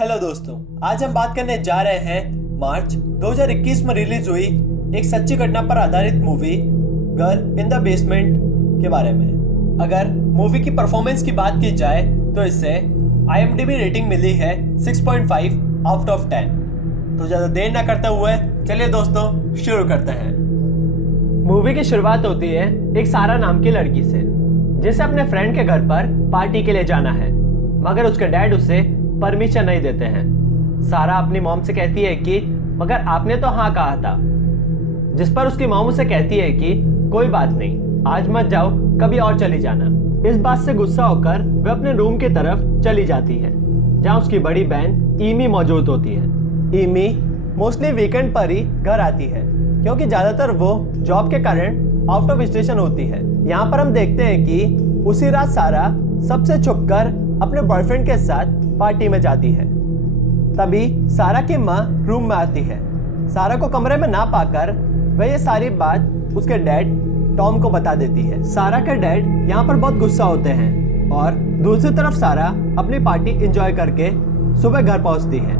Hello दोस्तों, आज हम बात करने जा रहे हैं मार्च 2021 में रिलीज हुई एक सच्ची घटना पर आधारित movie girl in the basement के बारे में। अगर मूवी की परफॉर्मेंस की बात की जाए तो इससे IMDb रेटिंग मिली है 6.5 आउट ऑफ 10। तो ज़्यादा देर ना करते हुए चलिए दोस्तों शुरू करते हैं। मूवी की शुरुआत होती है एक सारा नाम की लड़की से, जिसे अपने फ्रेंड के घर पर पार्टी के लिए जाना है, मगर उसके डैड उसे परमिशन नहीं देते हैं। सारा अपनी मॉम से कहती है कि मगर आपने तो हाँ कहा था, जिस पर उसकी मॉम उसे कहती है कि कोई बात नहीं, आज मत जाओ, कभी और चली जाना। इस बात से गुस्सा होकर वह अपने रूम की तरफ चली जाती है, जहाँ उसकी बड़ी बहन ईमी मौजूद होती है। ईमी मोस्टली वीकेंड पर ही घर आती है, क्योंकि ज्यादातर वो जॉब के कारण आउट ऑफ स्टेशन होती है। यहाँ पर हम देखते हैं कि उसी रात सारा सबसे छुपकर अपने बॉयफ्रेंड के साथ पार्टी में जाती है। तभी सारा की माँ रूम में आती है। सारा को कमरे में ना पाकर वह ये सारी बात उसके डैड टॉम को बता देती है। सारा के डैड यहाँ पर बहुत गुस्सा होते हैं और दूसरी तरफ सारा अपनी पार्टी एंजॉय करके सुबह घर पहुँचती है।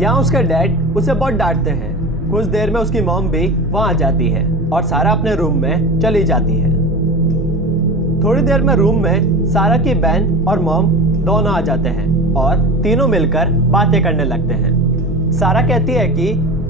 यहाँ उसके डैड उसे बहुत डांटते हैं। कुछ देर में उसकी मॉम भी वहाँ आ जाती है और सारा अपने रूम में चली जाती है। थोड़ी देर में रूम में सारा की बहन और मॉम दोनों आ जाते हैं और तीनों मिलकर बातें करने लगते हैं। सारा कहती है कि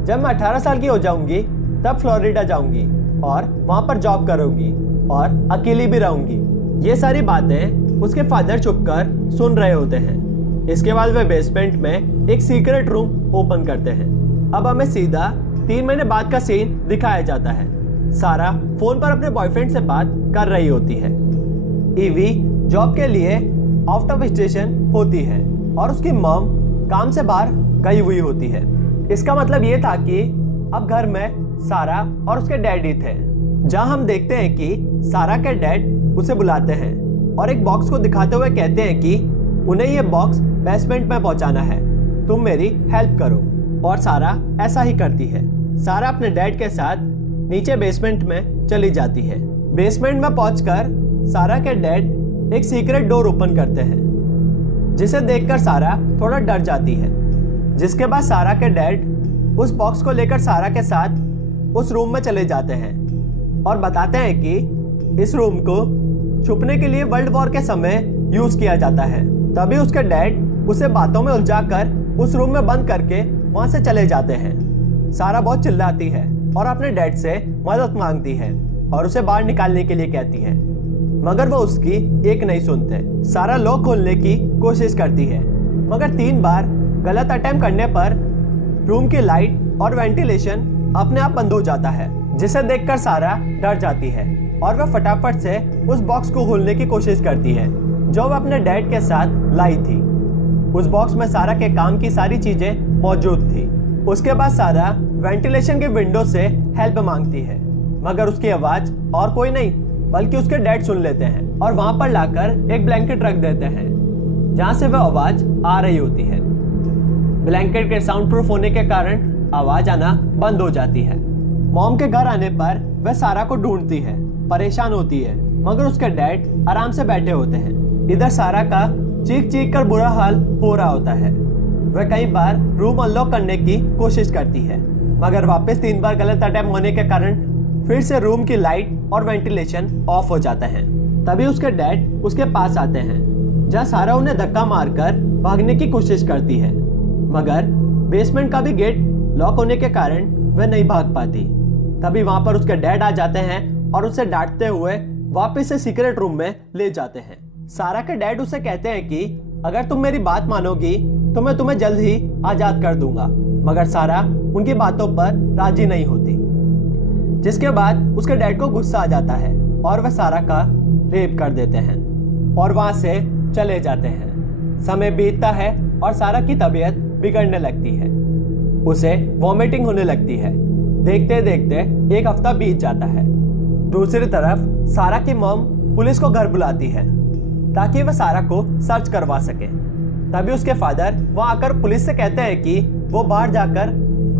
जब मैं 18 साल की हो जाऊंगी तब फ्लोरिडा जाऊंगी और वहां पर जॉब करूंगी और अकेली भी रहूंगी। ये सारी बातें उसके फादर छुपकर सुन रहे होते हैं। इसके बाद वे बेसमेंट में एक सीक्रेट रूम ओपन करते हैं। अब हमें सीधा 3 महीने बाद का सीन दिखाया जाता है। सारा फोन पर अपने बॉयफ्रेंड से बात कर रही होती है। ईवी जॉब के लिए आउट ऑफ स्टेशन होती है और उसकी मॉम काम से बाहर गई हुई होती है। इसका मतलब ये था कि अब घर में सारा और उसके डैड ही थे। जहां हम देखते हैं कि सारा के डैड उसे बुलाते हैं और एक बॉक्स को दिखाते हुए कहते हैं कि उन्हें ये बॉक्स बेसमेंट में पहुंचाना है, तुम मेरी हेल्प करो। और सारा ऐसा ही करती है। सारा अपने डैड के साथ नीचे बेसमेंट में चली जाती है। बेसमेंट में पहुंचकर सारा के डैड एक सीक्रेट डोर ओपन करते हैं, जिसे देखकर सारा थोड़ा डर जाती है। जिसके बाद सारा के डैड उस बॉक्स को लेकर सारा के साथ उस रूम में चले जाते हैं और बताते हैं कि इस रूम को छुपने के लिए वर्ल्ड वॉर के समय यूज किया जाता है। तभी उसके डैड उसे बातों में उलझाकर उस रूम में बंद करके वहां से चले जाते हैं। सारा बहुत चिल्लाती है और अपने डैड से मदद मांगती है और उसे बाहर निकालने के लिए कहती है, मगर वो उसकी एक नहीं सुनते। सारा लॉक खोलने की कोशिश करती है, मगर 3 बार गलत अटेम्प्ट करने पर रूम की लाइट और वेंटिलेशन अपने आप बंद हो जाता है, जिसे देखकर सारा डर जाती है और वह फटाफट से उस बॉक्स को खोलने की कोशिश करती है जो वह अपने डैड के साथ लाई थी। उस बॉक्स में सारा के काम की सारी चीजें मौजूद थी। उसके बाद सारा वेंटिलेशन के विंडो से हेल्प मांगती है, मगर उसकी आवाज और कोई नहीं बल्कि उसके डैड सुन लेते हैं और वहां पर लाकर एक ब्लैंकेट रख देते हैं, जहां से वह आवाज आ रही होती है। ब्लैंकेट के साउंड प्रूफ होने के कारण आवाज आना बंद हो जाती है। मॉम के घर आने पर वह सारा को ढूंढती है, परेशान होती है, मगर उसके डैड आराम से बैठे होते हैं। इधर सारा का चीख चीख कर बुरा हाल हो रहा होता है। वह कई बार रूम अनलॉक करने की कोशिश करती है, मगर वापस 3 बार गलत अटेम्प्ट होने के कारण फिर से रूम की लाइट और वेंटिलेशन ऑफ हो जाते हैं। तभी उसके डैड उसके पास आते हैं, जहां सारा उन्हें धक्का मारकर भागने की कोशिश करती है, मगर बेसमेंट का भी गेट लॉक होने के कारण वह नहीं भाग पाती। तभी वहां पर उसके डैड आ जाते हैं और उसे डांटते हुए वापस से सीक्रेट रूम में ले जाते हैं। सारा के डैड उसे कहते हैं कि अगर तुम मेरी बात मानोगी तो मैं तुम्हें जल्द ही आजाद कर दूंगा, मगर सारा उनकी बातों पर राजी नहीं होती। जिसके बाद उसके डैड को गुस्सा आ जाता है और वह सारा का रेप कर देते हैं और वहां से चले जाते हैं। समय बीतता है और सारा की तबीयत बिगड़ने लगती है। उसे वॉमिटिंग होने लगती है। देखते देखते 1 हफ्ता बीत जाता है। दूसरी तरफ सारा की मॉम पुलिस को घर बुलाती है ताकि वह सारा को सर्च करवा सके। तभी उसके फादर वहां आकर पुलिस से कहते हैं कि वो बाहर जाकर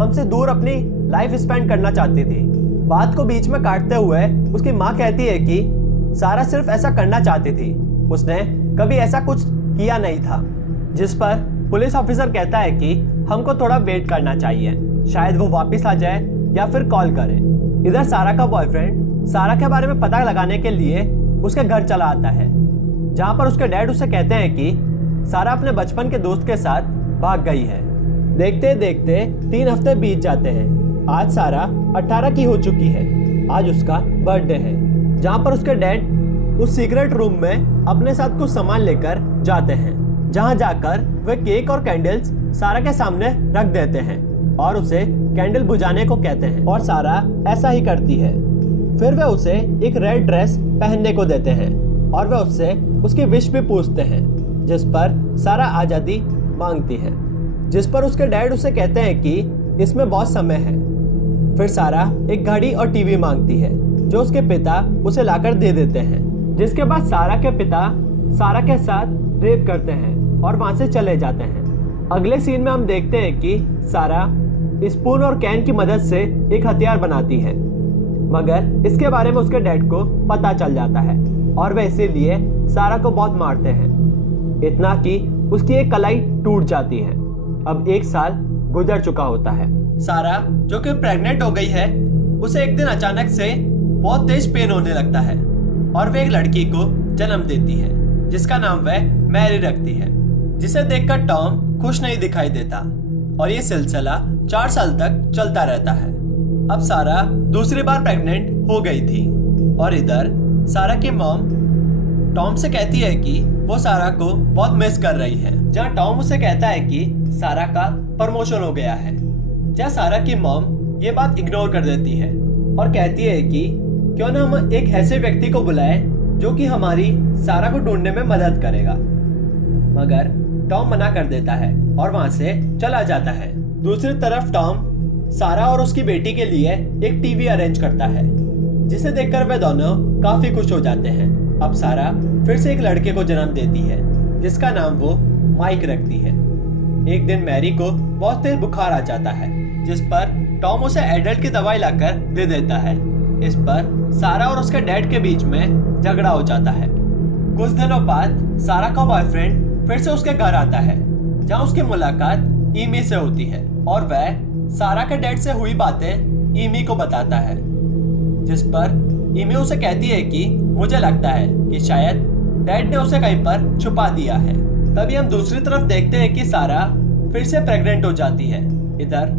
हमसे दूर अपनी लाइफ स्पेंड करना चाहती थी। बात को बीच में काटते हुए उसकी माँ कहती है कि सारा सिर्फ ऐसा करना चाहती थी, उसने कभी ऐसा कुछ किया नहीं था। जिस पर पुलिस ऑफिसर कहता है कि हमको थोड़ा वेट करना चाहिए, शायद वो वापस आ जाए या फिर कॉल करे। इधर सारा का बॉयफ्रेंड सारा के बारे में पता लगाने के लिए उसके घर चला आता है, जहाँ पर उसके डैड उसे कहते हैं कि सारा अपने बचपन के दोस्त के साथ भाग गई है। देखते देखते 3 हफ्ते बीत जाते हैं। आज सारा 18 की हो चुकी है। आज उसका बर्थडे है, जहाँ पर उसके डैड उस सीक्रेट रूम में अपने साथ कुछ सामान लेकर जाते हैं, जहाँ जाकर वे केक और कैंडल्स सारा के सामने रख देते हैं और उसे कैंडल बुझाने को कहते हैं, और सारा ऐसा ही करती है। फिर वे उसे एक रेड ड्रेस पहनने को देते हैं और वे उससे उसकी विश भी पूछते हैं, जिस पर सारा आज़ादी मांगती है, जिस पर उसके डैड उसे कहते हैं कि इसमें बहुत समय है। फिर सारा एक घड़ी और टीवी मांगती है, जो उसके पिता उसे लाकर दे देते हैं, जिसके बाद सारा के पिता सारा के साथ रेप करते हैं और वहां से चले जाते हैं। अगले सीन में हम देखते हैं कि सारा स्पून और कैन की मदद से एक हथियार बनाती है, मगर इसके बारे में उसके डैड को पता चल जाता है और वे इसीलिए सारा को बहुत मारते हैं, इतना कि उसकी एक कलाई टूट जाती है। अब 1 साल गुजर चुका होता है। सारा जो कि प्रेग्नेंट हो गई है, उसे एक दिन अचानक से बहुत तेज पेन होने लगता है और वे एक लड़की को जन्म देती है, जिसका नाम वह मैरी रखती है, जिसे देखकर टॉम खुश नहीं दिखाई देता और ये सिलसिला 4 साल तक चलता रहता है। अब सारा दूसरी बार प्रेग्नेंट हो गई थी और इधर सारा की मॉम टॉम से कहती है कि वो सारा को बहुत मिस कर रही है, जहाँ टॉम उसे कहता है कि सारा का प्रमोशन हो गया है, जहाँ सारा की मॉम ये बात इग्नोर कर देती है और कहती है कि क्यों ना हम एक ऐसे व्यक्ति को बुलाएं जो कि हमारी सारा को ढूंढने में मदद करेगा, मगर टॉम मना कर देता है और वहां से चला जाता है। दूसरी तरफ टॉम सारा और उसकी बेटी के लिए एक टीवी अरेंज करता है, जिसे देखकर वे दोनों काफी खुश हो जाते हैं। अब सारा फिर से एक लड़के को जन्म देती है, जिसका नाम वो माइक रखती है। एक दिन मैरी को बहुत तेज बुखार आ जाता है, जिस पर टॉम उसे एडल्ट की दवाई लाकर दे देता है। इस पर सारा और उसके डैड के बीच में झगड़ा हो जाता है। कुछ दिनों बाद सारा का बॉयफ्रेंड फिर से उसके घर आता है, जहाँ उसकी मुलाकात ईमी से होती है और वह सारा के डैड से हुई बातें ईमी को बताता है, जिस पर ईमी उसे कहती है कि मुझे लगता है कि शायद डैड ने उसे कहीं पर छुपा दिया है। तभी हम दूसरी तरफ देखते हैं कि सारा फिर से प्रेग्नेंट हो जाती है। इधर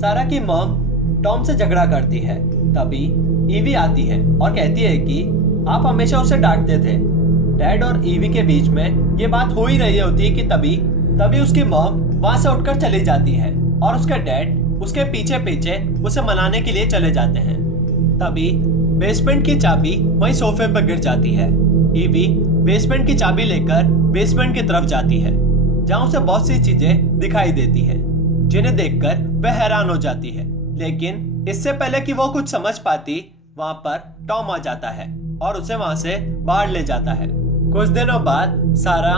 सारा की मॉम टॉम से झगड़ा करती है। तभी ईवी आती है और कहती है कि आप हमेशा उसे डांटते थे। डैड और ईवी के बीच में ये बात हो ही रही होती है कि तभी उसकी मॉम वहां से उठकर चली जाती है और उसका डैड उसके पीछे पीछे उसे मनाने के लिए चले जाते हैं। तभी बेसमेंट की चाबी वहीं सोफे पर गिर जाती है। ईवी बेसमेंट की चाबी लेकर बेसमेंट की तरफ जाती है, जहां उसे बहुत सी चीजें दिखाई देती है, जिन्हें देखकर वह हैरान हो जाती है। लेकिन इससे पहले कि वो कुछ समझ पाती, वहां पर टॉम आ जाता है और उसे वहां से बाहर ले जाता है। कुछ दिनों बाद सारा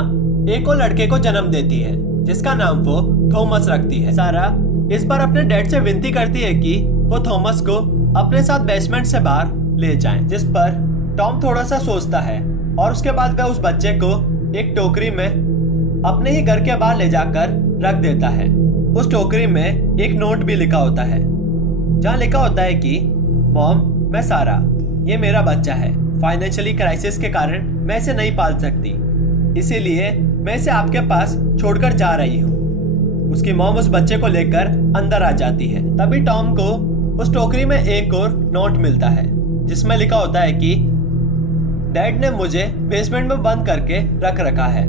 एक और लड़के को जन्म देती है, जिसका नाम वो थॉमस रखती है। सारा इस बार अपने डैड से विनती करती है कि वो थॉमस को अपने साथ बेसमेंट से बाहर ले जाएं, जिस पर टॉम थोड़ा सा सोचता है और उसके बाद वह उस बच्चे को एक टोकरी में अपने ही घर के बाहर ले जाकर रख देता है। उस टोकरी में एक नोट भी लिखा होता है, जहाँ लिखा होता है कि मॉम, मैं सारा, ये मेरा बच्चा है। फाइनेंशियली क्राइसिस के कारण मैं इसे नहीं पाल सकती, इसीलिए मैं इसे आपके पास छोड़कर जा रही हूँ। उसकी मॉम उस बच्चे को लेकर अंदर आ जाती है। तभी टॉम को उस टोकरी में एक और नोट मिलता है, जिसमें लिखा होता है कि डैड ने मुझे बेसमेंट में बंद करके रख रखा है।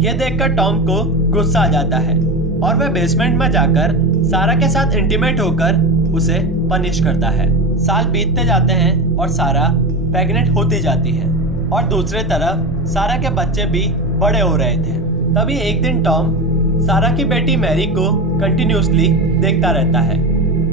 यह देखकर टॉम को गुस्सा आ जाता है और वह बेसमेंट में जाकर सारा के साथ इंटीमेट होकर उसे पनिश करता है। साल बीतते जाते हैं और सारा प्रेग्नेंट होती जाती है और दूसरे तरफ सारा के बच्चे भी बड़े हो रहे थे। तभी एक दिन टॉम सारा की बेटी मैरी को कंटिन्यूसली देखता रहता है।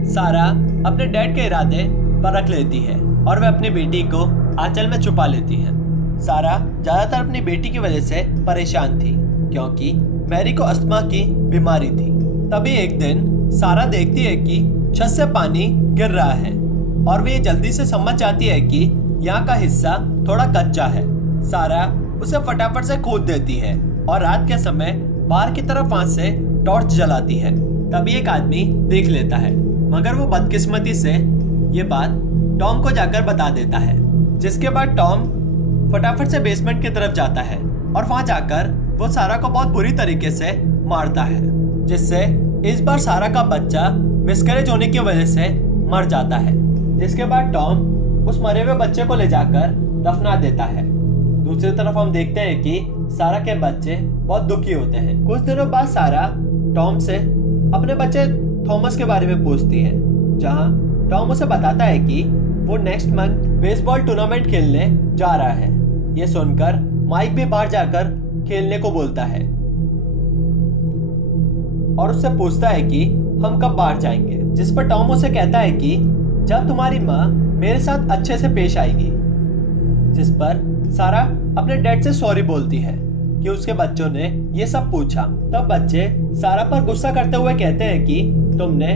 सारा अपने डैड के इरादे पर रख लेती है और वह अपनी बेटी को आंचल में छुपा लेती है। सारा ज्यादातर अपनी बेटी की वजह से परेशान थी, क्योंकि मैरी को अस्थमा की बीमारी थी। तभी एक दिन सारा देखती है कि छत से पानी गिर रहा है और वे जल्दी से समझ जाती है कि यहाँ का हिस्सा थोड़ा कच्चा है। सारा उसे फटाफट से खोद देती है और रात के समय बाहर की तरफ वहां से टॉर्च जलाती है। तभी एक आदमी देख लेता है, मगर वो बदकिस्मती से ये बात टॉम को जाकर बता देता है। जिसके बाद टॉम फटाफट से बेसमेंट की तरफ जाता है और वहां जाकर वो सारा को बहुत बुरी तरीके से मारता है, जिससे इस बार सारा का बच्चा मिसकैरेज होने की वजह से मर जाता है। जिसके बाद टॉम उस मरे हुए बच्चे को ले जाकर दफना देता है। दूसरी तरफ हम देखते हैं कि सारा के बच्चे बहुत दुखी होते हैं। कुछ दिनों बाद सारा टॉम से अपने बच्चे थॉमस के बारे में पूछती है, जहां टॉम उसे बताता है कि वो नेक्स्ट मंथ बेसबॉल टूर्नामेंट खेलने जा रहा है। ये सुनकर माइक भी बाहर जाकर खेलने को बोलता है और उससे पूछता है कि हम कब बाहर जाएंगे। जिस पर टॉम उसे कहता है कि जब तुम्हारी माँ मेरे साथ अच्छे से पेश आएगी। जिस पर सारा अपने डैड से सॉरी बोलती है कि उसके बच्चों ने ये सब पूछा। तब बच्चे सारा पर गुस्सा करते हुए कहते हैं कि तुमने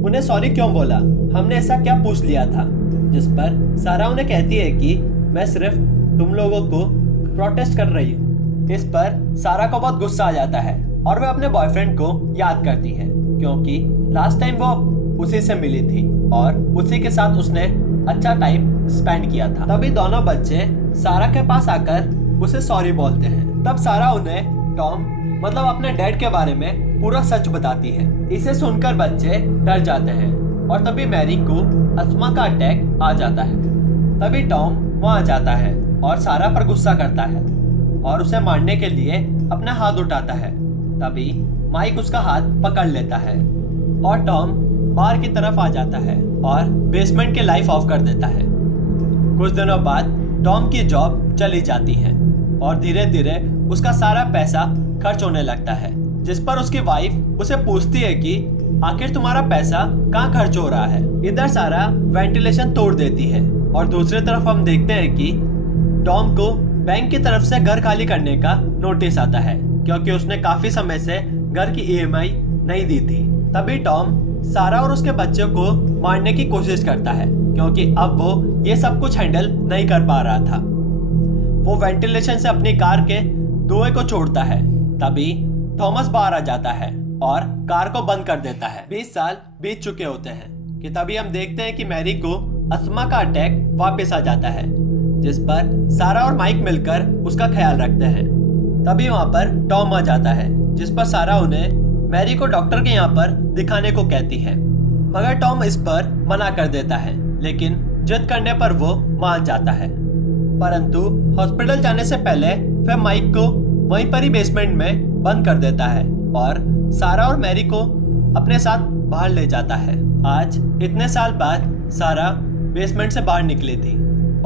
उन्हें सॉरी क्यों बोला, हमने ऐसा क्या पूछ लिया था। जिस पर सारा उन्हें कहती है कि मैं सिर्फ तुम लोगों को प्रोटेस्ट कर रही हूँ। इस पर सारा को बहुत गुस्सा आ जाता है और वह अपने बॉयफ्रेंड को याद करती है, क्योंकि लास्ट टाइम वो उसी से मिली थी और उसी के साथ उसने अच्छा टाइम स्पेंड किया था। तभी दोनों बच्चे सारा के पास आकर उसे सॉरी बोलते हैं। तब सारा उन्हें टॉम मतलब अपने डैड के बारे में पूरा सच बताती है। इसे सुनकर बच्चे डर जाते हैं और तभी मैरी को अस्थमा का अटैक आ जाता है। तभी टॉम वहां जाता है और सारा पर गुस्सा करता है और उसे मारने के लिए अपना हाथ उठाता है। तभी माइक उसका हाथ पकड़ लेता है और टॉम बाहर की तरफ आ जाता है और बेसमेंट की लाइट ऑफ कर देता है। कुछ दिनों बाद टॉम की जॉब चली जाती है और धीरे धीरे उसका सारा पैसा खर्च होने लगता है। जिस पर उसकी वाइफ उसे पूछती है कि आखिर तुम्हारा पैसा कहाँ खर्च हो रहा है। इधर सारा वेंटिलेशन तोड़ देती है और दूसरी तरफ हम देखते हैं कि टॉम को बैंक की तरफ से घर खाली करने का नोटिस आता है, क्योंकि उसने काफी समय से घर की EMI नहीं दी थी। तभी टॉम सारा और उसके बच्चे को मारने की कोशिश करता है, क्योंकि अब वो ये सब कुछ हैंडल नहीं कर पा रहा था। वो वेंटिलेशन से अपनी कार के धुएं को छोड़ता है। तभी थॉमस बाहर आ जाता है और कार को बंद कर देता है। 20 साल बीत चुके होते हैं कि तभी हम देखते हैं कि मैरी को अस्थमा का अटैक वापस आ जाता है, जिस पर सारा और माइक मिलकर उसका ख्याल रखते हैं। तभी वहां पर टॉम आ जाता है, जिस पर सारा उन्हें मैरी को डॉक्टर के यहाँ पर दिखाने को कहती है, मगर टॉम इस पर मना कर देता है। लेकिन जिद करने पर वो मान जाता है। परंतु हॉस्पिटल जाने से पहले वह माइक को वहीं पर ही बेसमेंट में बंद कर देता है और सारा और मैरी को अपने साथ बाहर ले जाता है। आज इतने साल बाद सारा बेसमेंट से बाहर निकली थी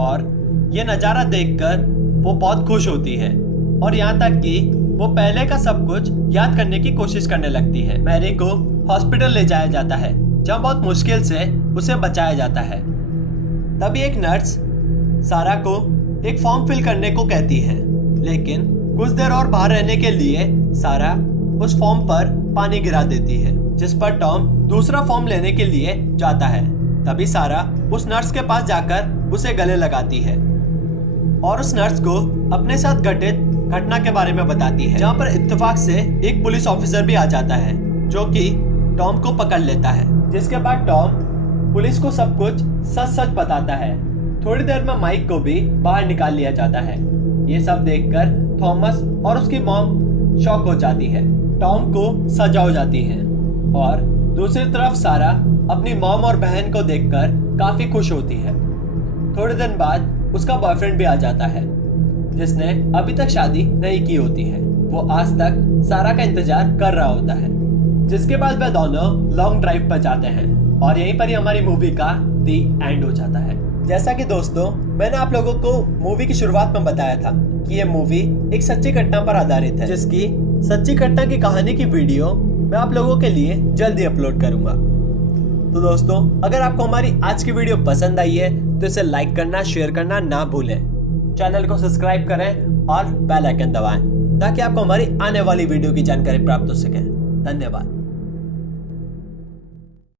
और ये नज़ारा देखकर वो बहुत खुश होती है और यहाँ तक कि वो पहले का सब कुछ याद करने की कोशिश करने लगती है। मैरी को हॉस्पिटल ले जाया जाता है, जहाँ बहुत मुश्किल से उसे बचाया जाता है। तभी एक नर्स सारा को एक फॉर्म फिल करने को कहती है, लेकिन कुछ देर और बाहर रहने के लिए सारा उस फॉर्म पर पानी गिरा देती है, जिस पर टॉम दूसरा फॉर्म लेने के लिए जाता है। तभी सारा उस नर्स के पास जाकर उसे गले लगाती है और उस नर्स को अपने साथ घटित घटना के बारे में बताती है, जहाँ पर इत्तेफाक से एक पुलिस ऑफिसर भी आ जाता है, जो कि टॉम को पकड़ लेता है। जिसके बाद टॉम पुलिस को सब कुछ सच सच बताता है। थोड़ी देर में माइक को भी बाहर निकाल लिया जाता है। ये सब देखकर थॉमस और उसकी मॉम शॉक हो जाती है। टॉम को सजा हो जाती है और दूसरी तरफ सारा अपनी मॉम और बहन को देखकर काफी खुश होती है। थोड़े दिन बाद उसका बॉयफ्रेंड भी आ जाता है, जिसने अभी तक शादी नहीं की होती है। वो आज तक सारा का इंतजार कर रहा होता है। जिसके बाद वह दोनों लॉन्ग ड्राइव पर जाते हैं और यहीं पर ही हमारी मूवी का दी एंड हो जाता है। जैसा कि दोस्तों मैंने आप लोगों को मूवी की शुरुआत में बताया था कि ये मूवी एक सच्ची घटना पर आधारित है, जिसकी सच्ची घटना की कहानी की वीडियो मैं आप लोगों के लिए जल्दी अपलोड करूंगा। तो दोस्तों अगर आपको हमारी आज की वीडियो पसंद आई है तो इसे लाइक करना, शेयर करना ना भूलें। चैनल को सब्सक्राइब करें और बेल आइकन दबाएं ताकि आपको हमारी आने वाली वीडियो की जानकारी प्राप्त हो सके। धन्यवाद।